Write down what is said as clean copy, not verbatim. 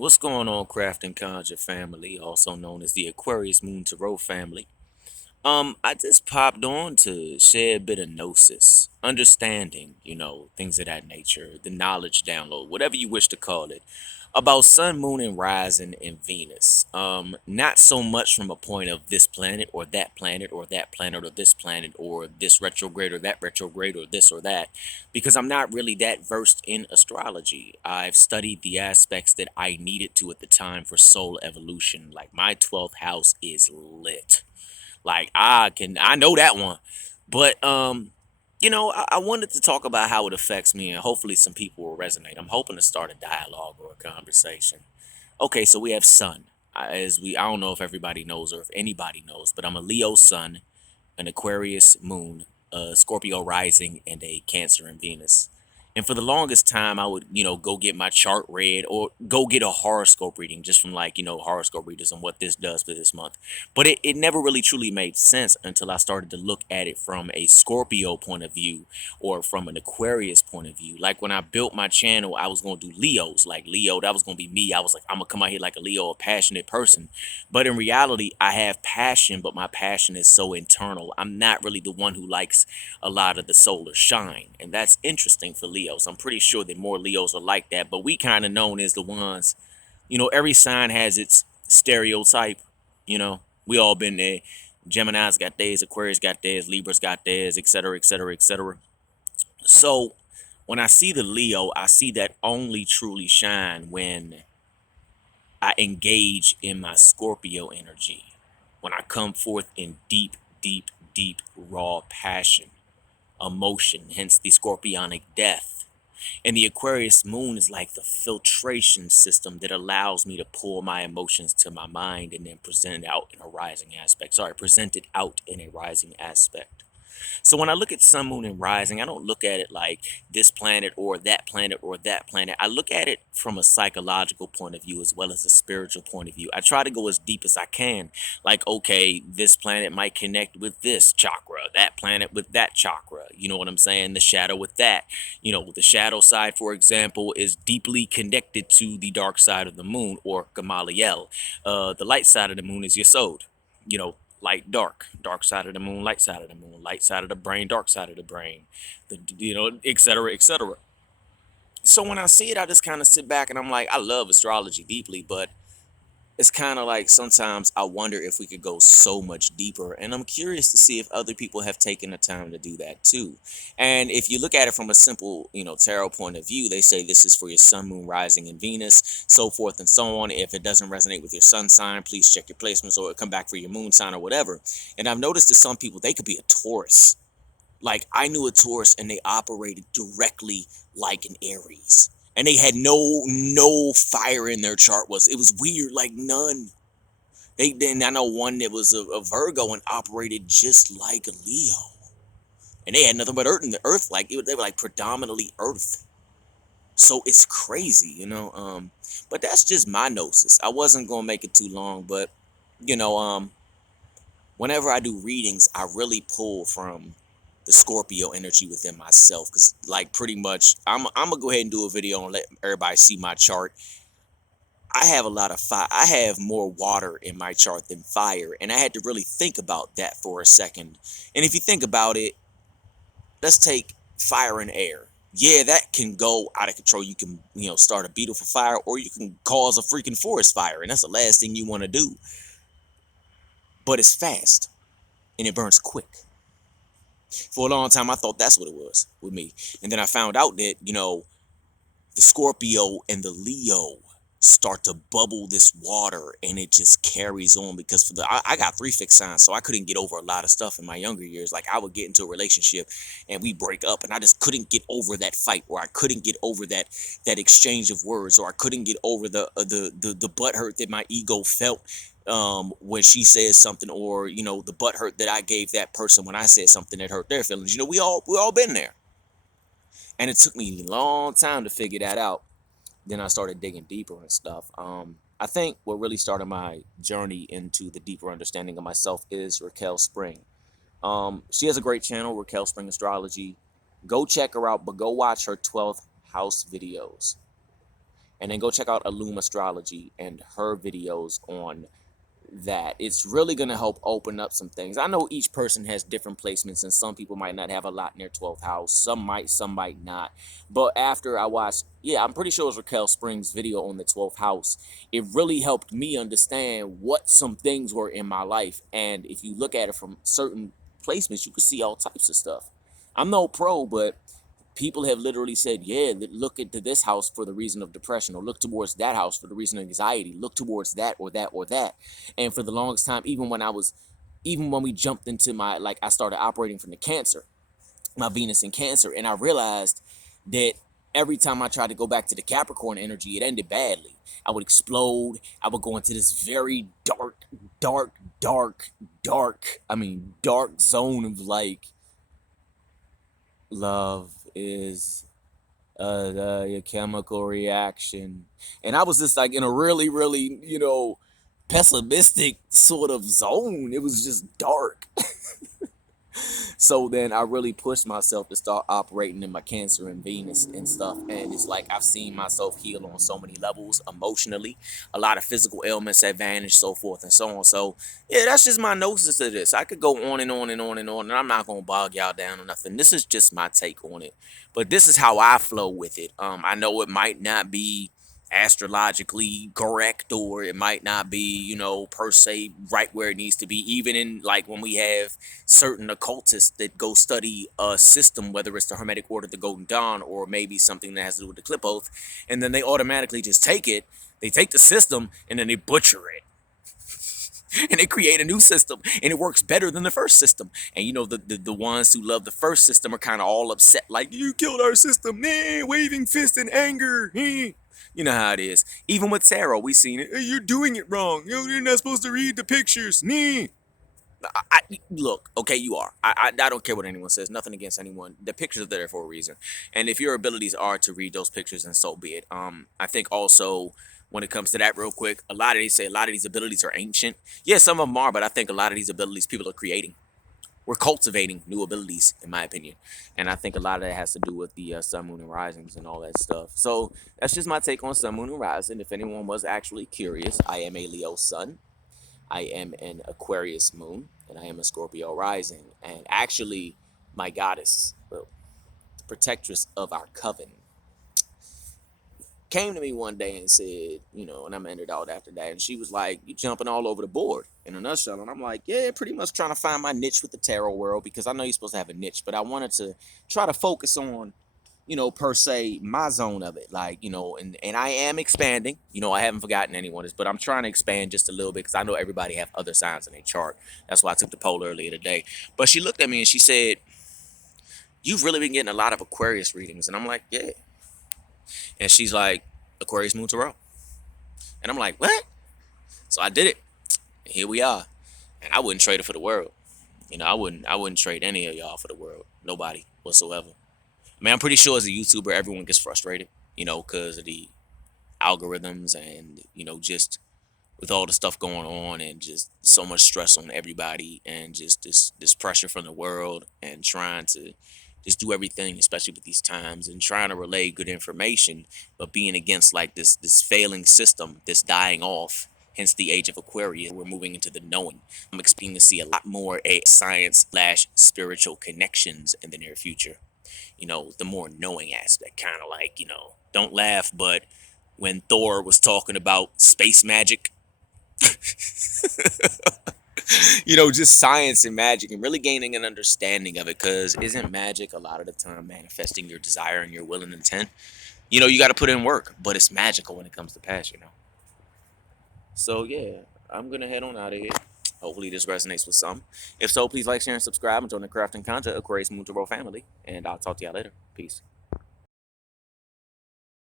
What's going on, Craft and Conjure family, also known as the Aquarius Moon Tarot family? I just popped on to share a bit of gnosis, understanding, things of that nature, the knowledge download, whatever you wish to call it, about Sun, Moon, and Rising and Venus. Not so much from a point of this planet or that planet or that planet or this retrograde or that retrograde or this or that, because I'm not really that versed in astrology. I've studied the aspects that I needed to at the time for soul evolution. Like my 12th house is lit. Like I know that one. But I wanted to talk about how it affects me, and hopefully some people will resonate. I'm hoping to start a dialogue or a conversation. Okay, so we have Sun. I don't know if everybody knows or if anybody knows, but I'm a Leo Sun, an Aquarius Moon, a Scorpio rising, and a Cancer in Venus. And for the longest time, I would, go get my chart read or go get a horoscope reading just from like, horoscope readers and what this does for this month. But it never really truly made sense until I started to look at it from a Scorpio point of view or from an Aquarius point of view. Like when I built my channel, I was going to do Leos. Like Leo, that was going to be me. I was like, I'm going to come out here like a Leo, a passionate person. But in reality, I have passion, but my passion is so internal. I'm not really the one who likes a lot of the solar shine. And that's interesting for Leos. I'm pretty sure that more Leos are like that. But we kind of known as the ones, every sign has its stereotype. We all been there. Gemini's got theirs, Aquarius got theirs, Libras got theirs, etc., etc., etc. So when I see the Leo, I see that only truly shine when I engage in my Scorpio energy, when I come forth in deep, deep, deep, raw passion, emotion, hence the scorpionic death. And the Aquarius moon is like the filtration system that allows me to pull my emotions to my mind and then present it out in a rising aspect. Sorry, present it out in a rising aspect. So when I look at sun, moon, and rising, I don't look at it like this planet or that planet or that planet. I look at it from a psychological point of view as well as a spiritual point of view. I try to go as deep as I can. Like, okay, this planet might connect with this chakra, that planet with that chakra. You know what I'm saying? The shadow with that. The shadow side, for example, is deeply connected to the dark side of the moon or Gamaliel. The light side of the moon is Yesod. Light, dark side of the moon, light side of the moon, light side of the brain, dark side of the brain, etc., etc. So when I see it, I just kind of sit back and I'm like, I love astrology deeply, but it's kind of like sometimes I wonder if we could go so much deeper. And I'm curious to see if other people have taken the time to do that too. And if you look at it from a simple, tarot point of view, they say this is for your sun, moon, rising, and Venus, so forth and so on. If it doesn't resonate with your sun sign, please check your placements or come back for your moon sign or whatever. And I've noticed that some people, they could be a Taurus. Like I knew a Taurus and they operated directly like an Aries. And they had no fire in their chart. It was weird, like none. Then I know one that was a Virgo and operated just like a Leo. And they had nothing but earth in the earth, they were like predominantly earth. So it's crazy. But that's just my gnosis. I wasn't gonna make it too long, but you know, um, whenever I do readings, I really pull from the Scorpio energy within myself because, like, pretty much, I'm gonna go ahead and do a video and let everybody see my chart. I have a lot of fire. I have more water in my chart than fire, and I had to really think about that for a second. And if you think about it, let's take fire and air. Yeah, that can go out of control. You can, start a beautiful fire, or you can cause a freaking forest fire, and that's the last thing you want to do. But it's fast and it burns quick. For a long time, I thought that's what it was with me. And then I found out that, the Scorpio and the Leo start to bubble this water and it just carries on because I got 3 fixed signs, so I couldn't get over a lot of stuff in my younger years. Like I would get into a relationship and we break up and I just couldn't get over that fight, or I couldn't get over that exchange of words, or I couldn't get over the butt hurt that my ego felt when she says something, or the butt hurt that I gave that person when I said something that hurt their feelings. We all been there. And it took me a long time to figure that out. Then I started digging deeper and stuff. I think what really started my journey into the deeper understanding of myself is Raquel Spring. She has a great channel, Raquel Spring Astrology. Go check her out, but go watch her 12th house videos. And then go check out Illum Astrology and her videos on that. It's really going to help open up some things. I know each person has different placements, and some people might not have a lot in their 12th house. Some might not. But after I watched, yeah, I'm pretty sure it was Raquel Springs' video on the 12th house, it really helped me understand what some things were in my life. And if you look at it from certain placements, you can see all types of stuff. I'm no pro, but people have literally said, yeah, look into this house for the reason of depression, or look towards that house for the reason of anxiety, look towards that or that or that. And for the longest time, even when we jumped into my, like, I started operating from the Cancer, my Venus in Cancer, and I realized that every time I tried to go back to the Capricorn energy, it ended badly. I would explode. I would go into this very dark zone of like, love is a chemical reaction. And I was just like in a really, pessimistic sort of zone. It was just dark. So then I really pushed myself to start operating in my Cancer and Venus and stuff. And it's like I've seen myself heal on so many levels emotionally. A lot of physical ailments have vanished, so forth and so on. So yeah, that's just my gnosis of this. I could go on and on and on and on, and I'm not gonna bog y'all down or nothing. This is just my take on it. But this is how I flow with it. I know it might not be astrologically correct, or it might not be, per se right where it needs to be, even in like when we have certain occultists that go study a system, whether it's the Hermetic Order, the Golden Dawn, or maybe something that has to do with the Clip Oath, and then they automatically just take it, they take the system and then they butcher it. And they create a new system, and it works better than the first system. And the ones who love the first system are kind of all upset, like, you killed our system, waving fist in anger. You know how it is. Even with tarot, we seen it. Hey, you're doing it wrong. You're not supposed to read the pictures. Look, okay, you are. I don't care what anyone says. Nothing against anyone. The pictures are there for a reason. And if your abilities are to read those pictures, then so be it. I think also when it comes to that, real quick, a lot of these abilities are ancient. Yeah, some of them are, but I think a lot of these abilities people are creating. We're cultivating new abilities, in my opinion. And I think a lot of that has to do with the sun, moon, and risings and all that stuff. So that's just my take on sun, moon, and rising. If anyone was actually curious, I am a Leo sun, I am an Aquarius moon, and I am a Scorpio rising. And actually, my goddess, well, the protectress of our coven, came to me one day and said, and I'm ended out after that. And she was like, you jumping all over the board in a nutshell. And I'm like, yeah, pretty much trying to find my niche with the tarot world, because I know you're supposed to have a niche, but I wanted to try to focus on, per se, my zone of it. Like, and I am expanding. I haven't forgotten anyone, but I'm trying to expand just a little bit because I know everybody have other signs in their chart. That's why I took the poll earlier today. But she looked at me and she said, you've really been getting a lot of Aquarius readings. And I'm like, yeah. And she's like, Aquarius moon Tarot. And I'm like, what? So I did it. And here we are. And I wouldn't trade it for the world. I wouldn't trade any of y'all for the world. Nobody whatsoever. I mean, I'm pretty sure as a YouTuber, everyone gets frustrated, because of the algorithms and, just with all the stuff going on and just so much stress on everybody and just this pressure from the world and trying to just do everything, especially with these times, and trying to relay good information, but being against like this failing system, this dying off. Hence the age of Aquarius. We're moving into the knowing. I'm expecting to see a lot more science/spiritual connections in the near future. The more knowing aspect, kind of like, don't laugh, but when Thor was talking about space magic, just science and magic, and really gaining an understanding of it, because isn't magic a lot of the time manifesting your desire and your will and intent? You got to put in work, but it's magical when it comes to passion. So yeah, I'm gonna head on out of here. Hopefully this resonates with some. If so, please like, share, and subscribe, and join the crafting content Aquarius Moon Tarot family. And I'll talk to y'all later. Peace.